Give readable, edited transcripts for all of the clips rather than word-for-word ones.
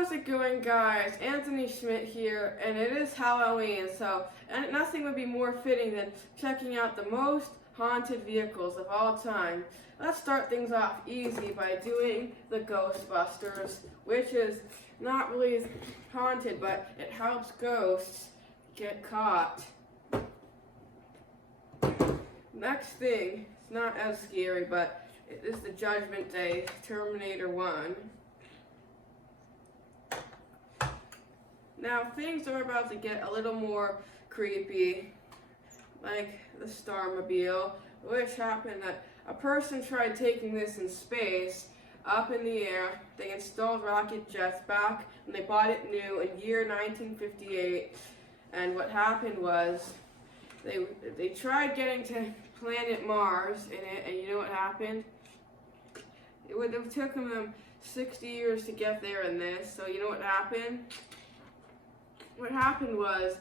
How's it going, guys? Anthony Schmidt here, and it is Halloween, and nothing would be more fitting than checking out the most haunted vehicles of all time. Let's start things off easy by doing the Ghostbusters, which is not really haunted, but it helps ghosts get caught. Next thing, it's not as scary, but it is the Judgment Day Terminator 1. Now, things are about to get a little more creepy, like the Starmobile, which happened that a person tried taking this in space, up in the air. They installed rocket jets back, and they bought it new in year 1958, and what happened was, they tried getting to planet Mars in it, and you know what happened? It would have taken them 60 years to get there in this, so you know what happened? What happened was,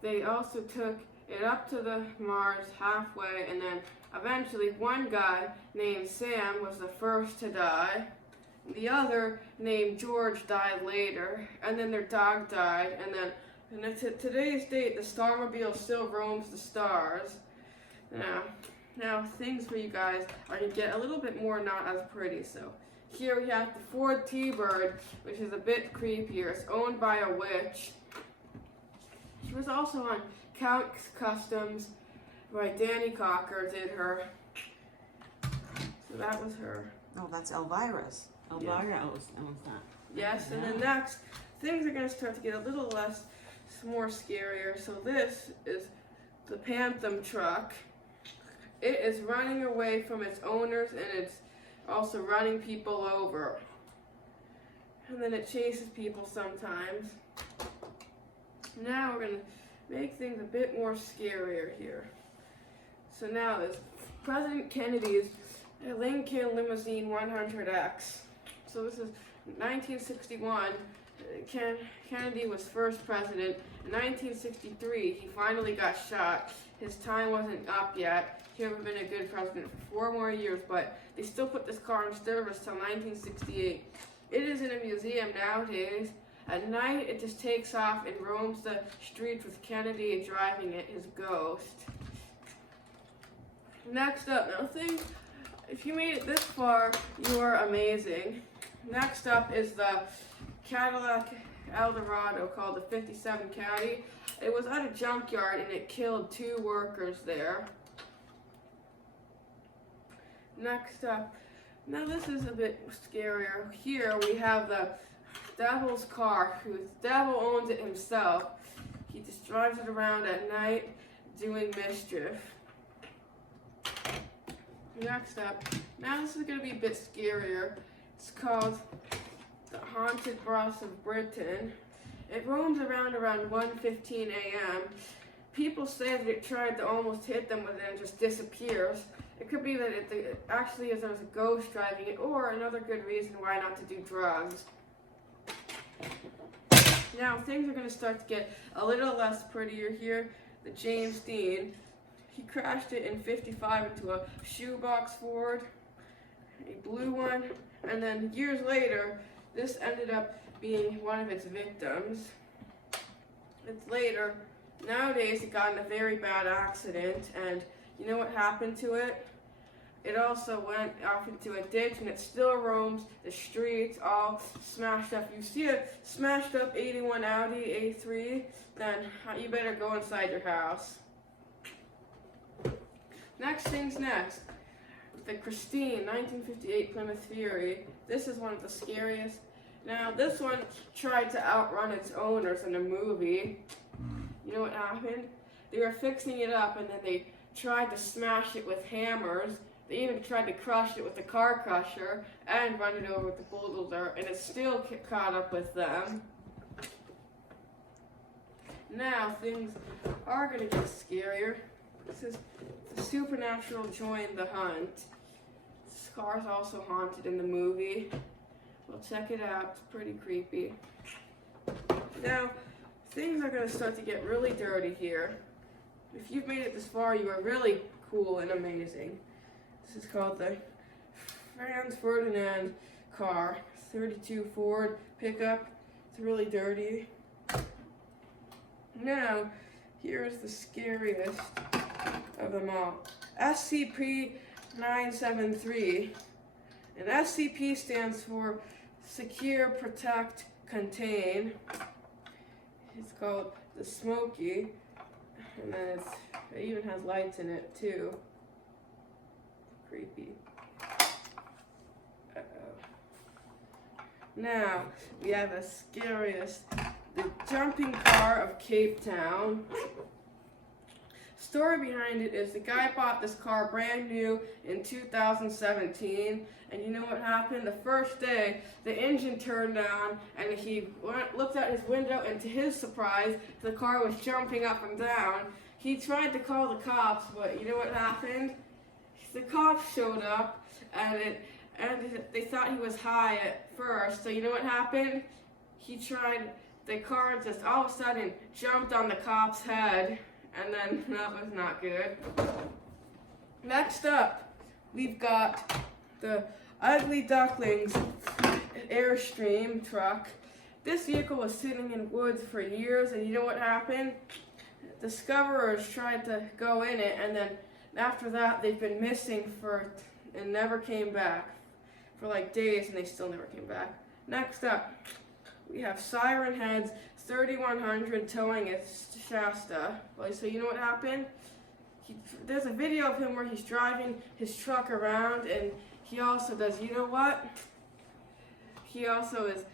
they also took it up to the Mars halfway, and then eventually one guy named Sam was the first to die. The other named George died later, and then their dog died, and to today's date, the Starmobile still roams the stars. Now things for you guys are to get a little bit more not as pretty. So here we have the Ford T-Bird, which is a bit creepier. It's owned by a witch. She was also on Count's Customs, by Danny Cocker did her. So that was her. Oh, that's Elvira's. Elvira owns that. Yes, yeah. And then next, things are going to start to get a little more scarier. So this is the Phantom truck. It is running away from its owners, and it's also running people over. And then it chases people sometimes. Now we're going to make things a bit more scarier here. So now there's President Kennedy's Lincoln Limousine 100X. So this is 1961. Kennedy was first president. In 1963, he finally got shot. His time wasn't up yet. He would have been a good president for 4 more years, but they still put this car in service till 1968. It is in a museum nowadays. At night, it just takes off and roams the streets with Kennedy driving it, his ghost. Next up, now if you made it this far, you are amazing. Next up is the Cadillac Eldorado, called the 57 Caddy. It was at a junkyard and it killed 2 workers there. Next up, now this is a bit scarier. Here we have the Devil's car, whose devil owns it himself. He just drives it around at night doing mischief. Next up, now this is going to be a bit scarier. It's called the Haunted Bus of Britain. It roams around 1:15 a.m. People say that it tried to almost hit them, but then it just disappears. It could be that it actually is there was a ghost driving it, or another good reason why not to do drugs. Now things are going to start to get a little less prettier here. The James Dean, he crashed it in '55 into a shoebox Ford, a blue one, and then years later, this ended up being one of its victims. Nowadays it got in a very bad accident, and you know what happened to it? It also went off into a ditch, and it still roams the streets, all smashed up. You see a smashed up 81 Audi A3, then you better go inside your house. Next thing's next. The Christine 1958 Plymouth Fury. This is one of the scariest. Now, this one tried to outrun its owners in a movie. You know what happened? They were fixing it up, and then they tried to smash it with hammers. They even tried to crush it with the car crusher and run it over with the bulldozer, and it still caught up with them. Now things are going to get scarier. This is the Supernatural Join the Hunt. This car is also haunted in the movie. Well, check it out. It's pretty creepy. Now, things are going to start to get really dirty here. If you've made it this far, you are really cool and amazing. This is called the Franz Ferdinand car, 32 Ford pickup. It's really dirty. Now, here's the scariest of them all. SCP-973. And SCP stands for Secure, Protect, Contain. It's called the Smoky. And then it even has lights in it too. Creepy. Now, we have the scariest, the jumping car of Cape Town. Story behind it is the guy bought this car brand new in 2017, and you know what happened? The first day, the engine turned on, and he looked out his window, and to his surprise, the car was jumping up and down. He tried to call the cops, but you know what happened? The cops showed up, and they thought he was high at first, so you know what happened? The car just all of a sudden jumped on the cop's head, and then that was not good. Next up, we've got the Ugly Ducklings Airstream truck. This vehicle was sitting in woods for years, and you know what happened? Discoverers tried to go in it, and then after that, they've been missing and never came back for like days, and they still never came back. Next up, we have Siren Head's 3100 towing at Shasta. Well, so you know what happened? There's a video of him where he's driving his truck around, and he also does, you know what? He also is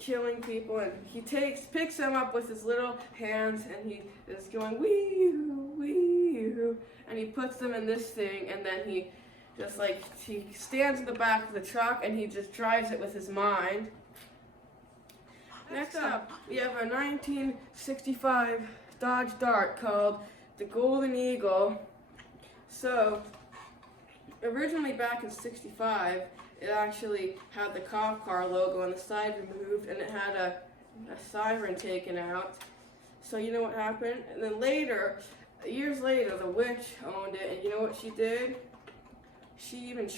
killing people, and he picks them up with his little hands, and he is going wee-oo, wee-oo, and he puts them in this thing, and then he stands in the back of the truck, and he just drives it with his mind. Next up, we have a 1965 Dodge Dart called the Golden Eagle. So, originally back in '65, it actually had the cop car logo on the side removed, and it had a siren taken out. So you know what happened? And then years later, the witch owned it, and you know what she did? She even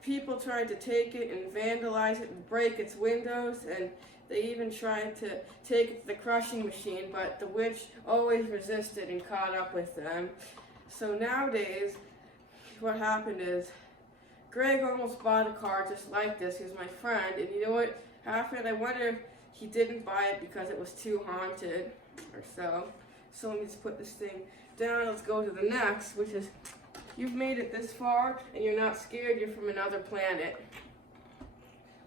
people tried to take it and vandalize it and break its windows, and they even tried to take it to the crushing machine, but the witch always resisted and caught up with them. So nowadays, what happened is, Greg almost bought a car just like this. He was my friend, and you know what happened? I wonder if he didn't buy it because it was too haunted or so. So let me just put this thing down. Let's go to the next, which is, you've made it this far, and you're not scared, you're from another planet.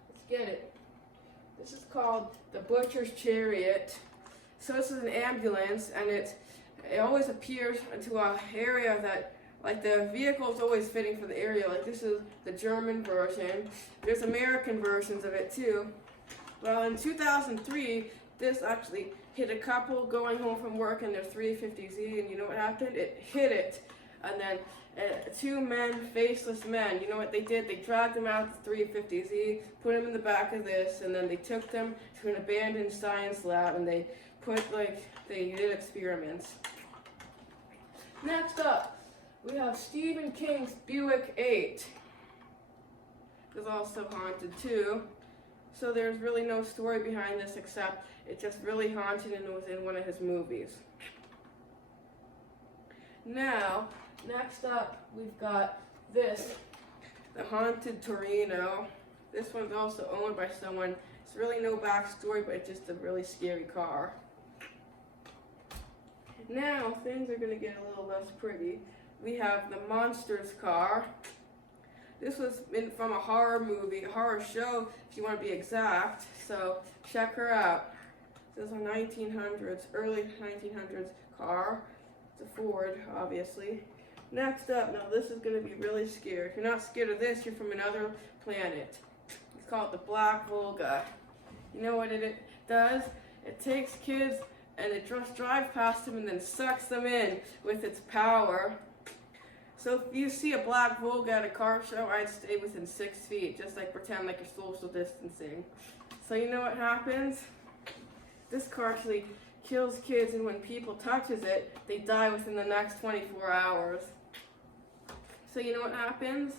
Let's get it. This is called the Butcher's Chariot. So this is an ambulance, and it always appears into an area that, like, the vehicle is always fitting for the area. Like, this is the German version. There's American versions of it too. Well, in 2003, this actually hit a couple going home from work in their 350Z, and you know what happened? It hit it, and then two men, faceless men, you know what they did? They dragged them out of the 350Z, put them in the back of this, and then they took them to an abandoned science lab, and they did experiments. Next up, we have Stephen King's Buick 8. It's also haunted too. So there's really no story behind this except it's just really haunted and it was in one of his movies. Now, next up, we've got this, the Haunted Torino. This one's also owned by someone. It's really no backstory, but it's just a really scary car. Now, things are going to get a little less pretty. We have the Monsters car. This was from a horror movie, a horror show, if you want to be exact. So, check her out. This is a 1900s, early 1900s car. It's a Ford, obviously. Next up, now this is going to be really scary. If you're not scared of this, you're from another planet. It's called the Black Volga. You know what it does? It takes kids and it just drives past them and then sucks them in with its power. So if you see a Black Volga at a car show, I'd stay within 6 feet, just like pretend like you're social distancing. So you know what happens? This car actually kills kids, and when people touches it, they die within the next 24 hours. So you know what happens?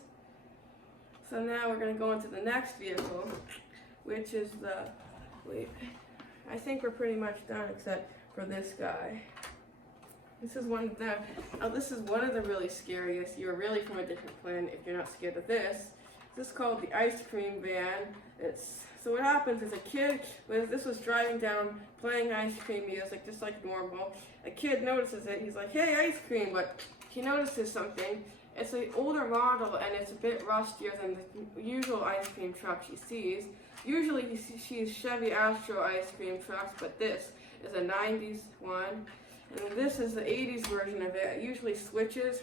So now we're going to go into the next vehicle, which is the Wait, I think we're pretty much done except for this guy. This is one of the, this is one of the really scariest. You're really from a different planet if you're not scared of this. This is called the ice cream van. So what happens is a kid, this was driving down playing ice cream music just like normal. A kid notices it. He's like, hey, ice cream, but he notices something. It's an older model and it's a bit rustier than the usual ice cream truck she sees. Usually he sees Chevy Astro ice cream trucks, but this is a 90s one. And this is the 80s version of it. It usually switches.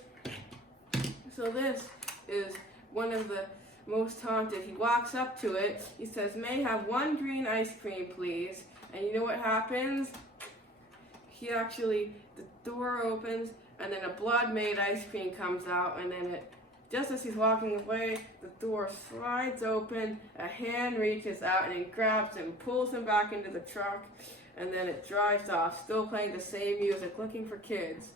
So this is one of the most haunted. He walks up to it. He says, may I have one green ice cream, please? And you know what happens? The door opens, and then a blood-made ice cream comes out, and then just as he's walking away, the door slides open, a hand reaches out, and it grabs him, pulls him back into the truck, and then it drives off, still playing the same music, looking for kids.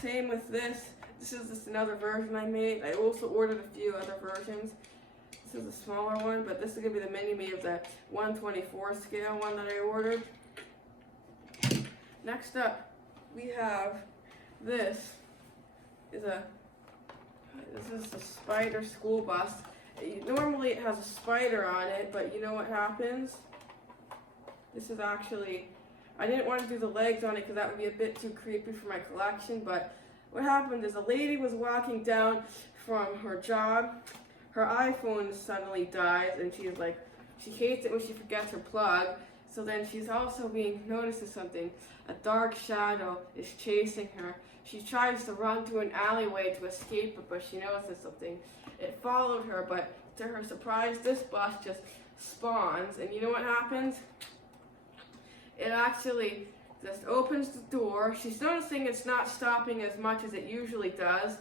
Same with this. This is just another version I made. I also ordered a few other versions. This is a smaller one, but this is going to be the mini-me of the 1/24 scale one that I ordered. Next up, we have this is a spider school bus. Normally it has a spider on it, but you know what happens? This is actually, I didn't want to do the legs on it because that would be a bit too creepy for my collection, but what happened is a lady was walking down from her job. Her iPhone suddenly dies, and she's like, she hates it when she forgets her plug. So then she's also notices something. A dark shadow is chasing her. She tries to run through an alleyway to escape it, but she notices something. It followed her, but to her surprise, this bus just spawns. And you know what happens? It actually just opens the door. She's noticing it's not stopping as much as it usually does.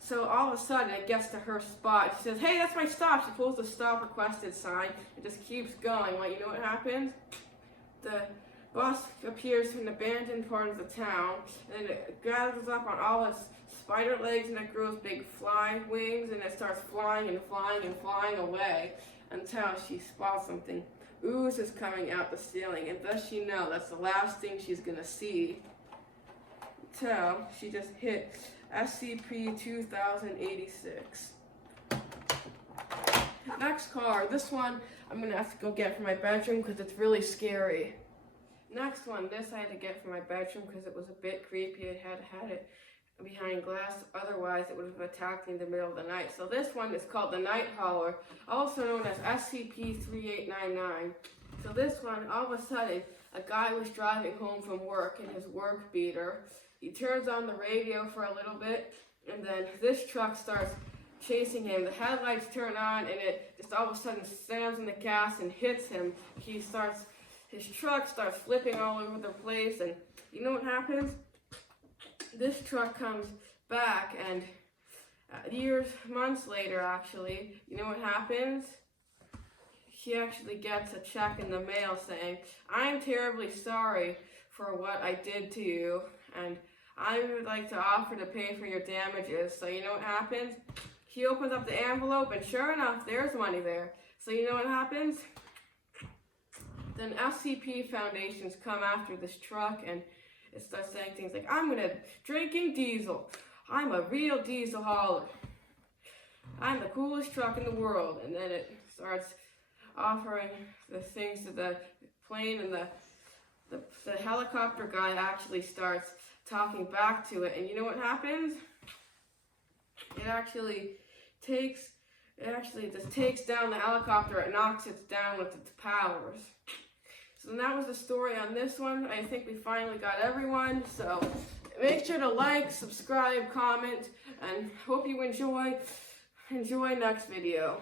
So all of a sudden it gets to her spot. She says, hey, that's my stop. She pulls the stop requested sign. It just keeps going. Well, you know what happens? The bus appears in an abandoned part of the town, and then it gathers up on all its spider legs, and it grows big fly wings, and it starts flying and flying and flying away until she spots something. Ooze is coming out the ceiling, and does she know that's the last thing she's gonna see until she just hit SCP-2086. Next car, this one I'm gonna have to go get for my bedroom because it's really scary. Next one, this I had to get for my bedroom because it was a bit creepy. I had it behind glass, otherwise it would have attacked me in the middle of the night. So this one is called the Night Hauler, also known as SCP-3899. So this one, all of a sudden, a guy was driving home from work in his work beater. He turns on the radio for a little bit, and then this truck starts chasing him. The headlights turn on, and it just all of a sudden slams on the gas and hits him. His truck starts flipping all over the place, and you know what happens? This truck comes back, and months later actually, you know what happens? He actually gets a check in the mail saying, I'm terribly sorry for what I did to you, and I would like to offer to pay for your damages. So you know what happens? He opens up the envelope, and sure enough, there's money there. So you know what happens? Then SCP Foundations come after this truck, and it starts saying things like, drinking diesel. I'm a real diesel hauler. I'm the coolest truck in the world. And then it starts offering the things to the plane, and the helicopter guy actually starts talking back to it. And you know what happens? It actually just takes down the helicopter. It knocks it down with its powers. So that was the story on this one. I think we finally got everyone. So make sure to like, subscribe, comment, and hope you enjoy next video.